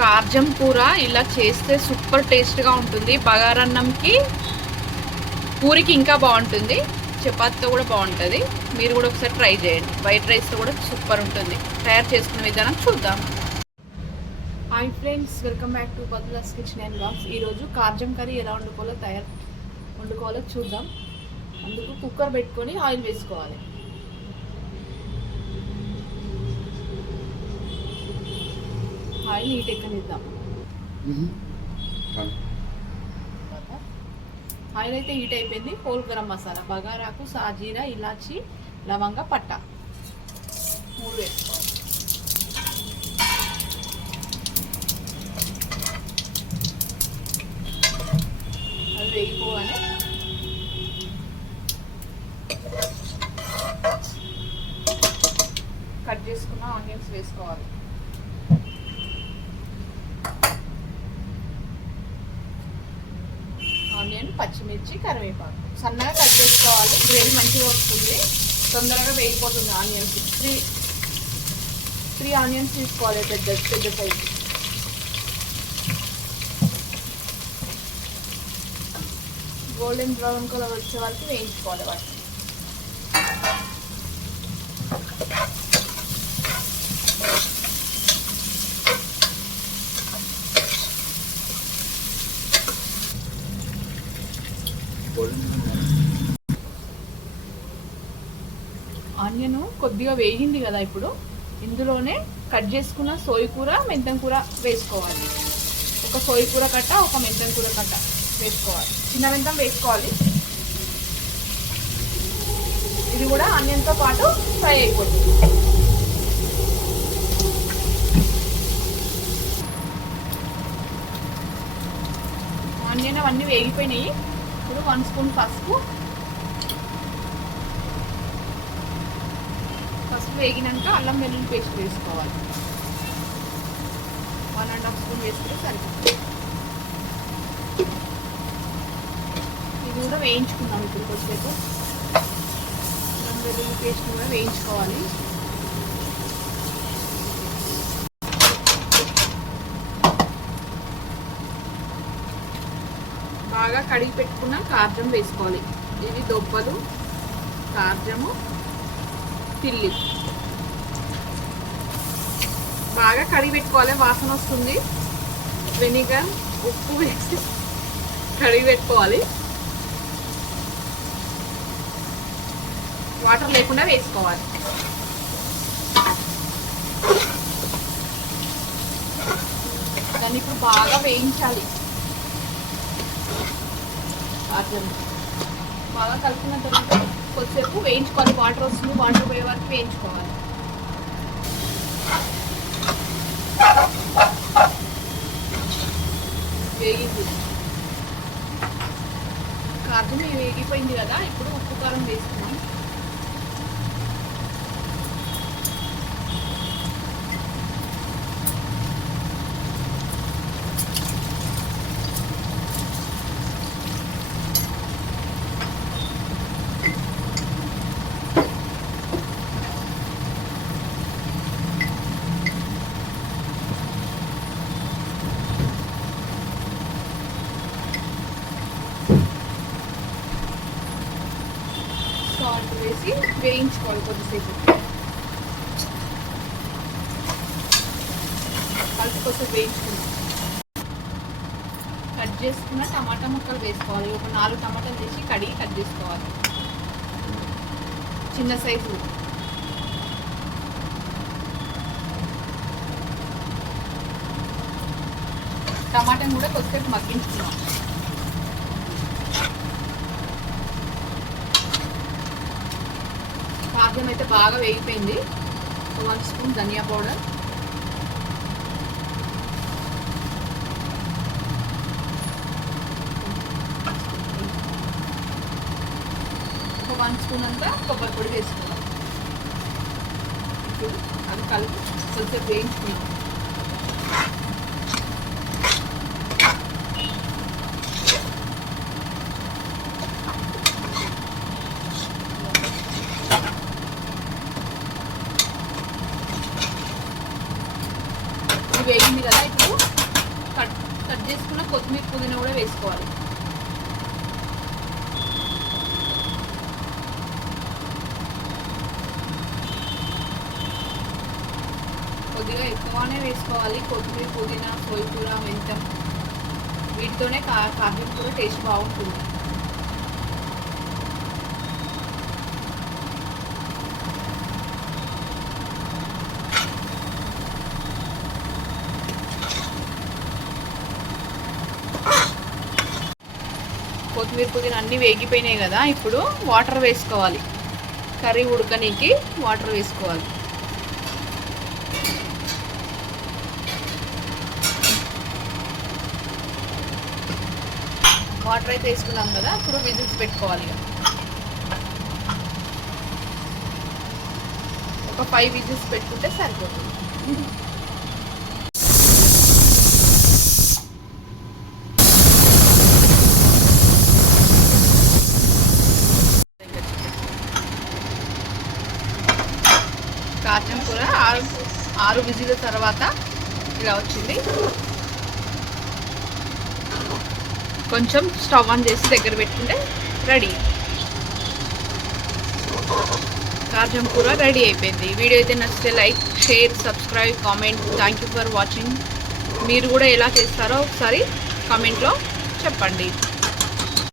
కార్జం కూర ఇలా చేస్తే సూపర్ టేస్ట్గా ఉంటుంది. బగారన్నంకి పూరికి ఇంకా బాగుంటుంది. చపాతీతో కూడా బాగుంటుంది. మీరు కూడా ఒకసారి ట్రై చేయండి. వైట్ రైస్తో కూడా సూపర్ ఉంటుంది. తయారు చేసుకునే విధానం చూద్దాం. Hi friends welcome back to బదులాస్ kitchen and box ఈరోజు కార్జం కర్రీ ఎలా వండుకోవాలో తయారు వండుకోవాలో చూద్దాం. అందుకు కుక్కర్ పెట్టుకొని ఆయిల్ వేసుకోవాలి. ఆయిల్ నీట్ ఎక్కనిద్దాం ఆయిల్ అయితే హీట్ అయిపోయింది. హోల్ గరం మసాలా బగారాకు సాజీరా ఇలాచి లవంగ పట్ట. మూడు వేసుకోవాలి. అది వేగిపోగానే కట్ చేసుకున్న ఆనియన్స్ వేసుకోవాలి. పచ్చిమిర్చి కరివేపాకు. సన్నగా కట్ చేసుకోవాలి. గ్రేవీ మంచిగా వస్తుంది. తొందరగా వేగిపోతుంది ఆనియన్స్. త్రీ త్రీ ఆనియన్స్ తీసుకోవాలి పెద్ద పెద్ద సైజు. గోల్డెన్ బ్రౌన్ కలర్ వచ్చే వరకు వేయించుకోవాలి వాటిని. ఆనియన్ కొద్దిగా వేగింది కదా ఇప్పుడు ఇందులోనే కట్ చేసుకున్న సోయి కూర మెంతం కూర వేసుకోవాలి. ఒక సోయి కూర కట్ట ఒక మెంతం కూర కట్ట వేసుకోవాలి. చిన్న మెంతం వేసుకోవాలి. ఇది కూడా ఆనియన్తో పాటు ఫ్రై అయిపోతుంది. ఆనియన్ అవన్నీ వేగిపోయినాయి. ఇప్పుడు వన్ స్పూన్ పసుపు పసుపు వేగినాక అల్లం వెల్లుల్లి పేస్ట్ వేసుకోవాలి. వన్ అండ్ హాఫ్ స్పూన్ వేసుకుంటే సరిపోతుంది. ఇది కూడా వేయించుకుందాం ఇప్పుడు కొద్దిసేపు. అల్లం వెల్లుల్లి పేస్ట్ కూడా వేయించుకోవాలి. బాగా కడిగి పెట్టుకున్న కార్జం వేసుకోవాలి. ఇవి దొబ్బలు కార్జము తిల్లి. బాగా కడిగి పెట్టుకోవాలి వాసన వస్తుంది. వెనిగర్ ఉప్పు వేసి కడిగి పెట్టుకోవాలి. వాటర్ లేకుండా వేసుకోవాలి. దాన్ని ఇప్పుడు బాగా వేయించాలి. బాగా కలుపుకున్న తర్వాత కొద్దిసేపు వేయించుకోవాలి. వాటర్ వస్తుంది వాటర్ పోయే వరకు వేయించుకోవాలి. వేగింది. కాదు వేగిపోయింది కదా ఇప్పుడు ఉప్పు కారం వేసుకున్నాం సాల్ట్ వేసి వేయించుకోవాలి కొద్దిసేపు కలిసి కొంచెం వేయించుకుందాం కట్ చేసుకున్న టమాటా ముక్కలు వేసుకోవాలి. ఒక నాలుగు టమాటాలు వేసి కడిగి కట్ చేసుకోవాలి. చిన్న సైజు. టమాటాను కూడా కొద్దిసేపు మగ్గించుకున్నాం కారం అయితే బాగా వేగిపోయింది. ఒక వన్ స్పూన్ ధనియా పౌడర్. ఒక వన్ స్పూన్ అంతా కొబ్బరి పొడి వేసుకోవాలి ఇప్పుడు అది కలిపి కొంచెం వేయించుకున్నాం వేగింది కదా ఇప్పుడు కట్ కట్ చేసుకున్న కొత్తిమీర పుదీనా కూడా వేసుకోవాలి. కొద్దిగా ఎక్కువనే వేసుకోవాలి. కొత్తిమీర పుదీనా సోయకూర మెంతం. వీటితోనే కా కాఫీ కూడా టేస్ట్ బాగుంటుంది. కొత్తిమీర పుదీనా అన్నీ వేగిపోయినాయి కదా ఇప్పుడు వాటర్ వేసుకోవాలి. కర్రీ ఉడకనీకి వాటర్ వేసుకోవాలి. వాటర్ అయితే వేసుకున్నాం కదా ఇప్పుడు విజిల్స్ పెట్టుకోవాలి ఒక ఫైవ్ విజిల్స్ పెట్టుకుంటే సరిపోతుంది. కాచం కూర ఆరు ఆరు విజిల తర్వాత ఇలా వచ్చింది. కొంచెం స్టవ్ ఆన్ చేసి దగ్గర పెట్టుకుంటే రెడీ. కాజం కూర రెడీ అయిపోయింది. వీడియో అయితే నచ్చితే like share subscribe comment. Thank you for watching. మీరు కూడా ఎలా చేస్తారో ఒకసారి కామెంట్లో చెప్పండి.